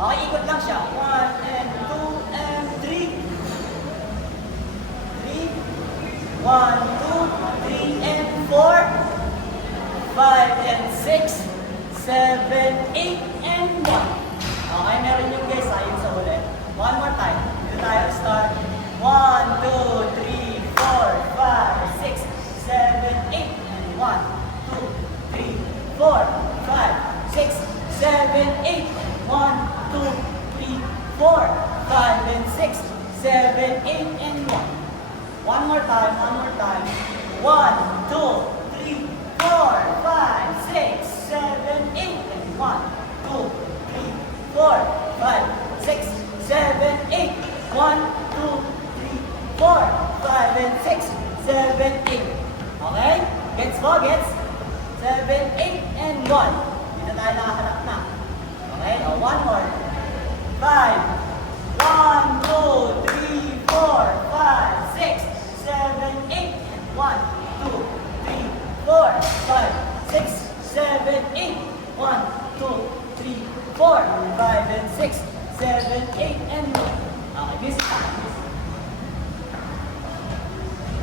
Okay, ikot lang siya. 1 and 2 and 3. 3. 1, 2, 3 and 4. 5 and 6. 7, 8 and 1. Okay, meron yung guys. Ayun sa ulit. One more time. Dito tayo start. 1, 2, 3, 4, 5, 6, 7, 8 and 1, 2, 3, 4, 5, 6, 7, 8 and 1, 2, 3, 4, 5 and 6, 7, 8 and 1. One more time, one more time. 1, 2, 3, 4, 5, 6, 7, 8 and 1, 2, 3, 4, 5, 6, 7, 8, 1, 2, 3, 4, 5 and 6, 7, 8. Okay? Gets mo? Gets? 7, 8 and 1. Dito tayo nakahanap na. Okay? O, one more. 5. 1, 2, 3, 4, 5, 6, 7, 8 and 1, 2, 3, 4, 5, 6, 7, 8. 1, 2, 3, 4, 5 and 6, 7, 8 and 1. Okay, music time.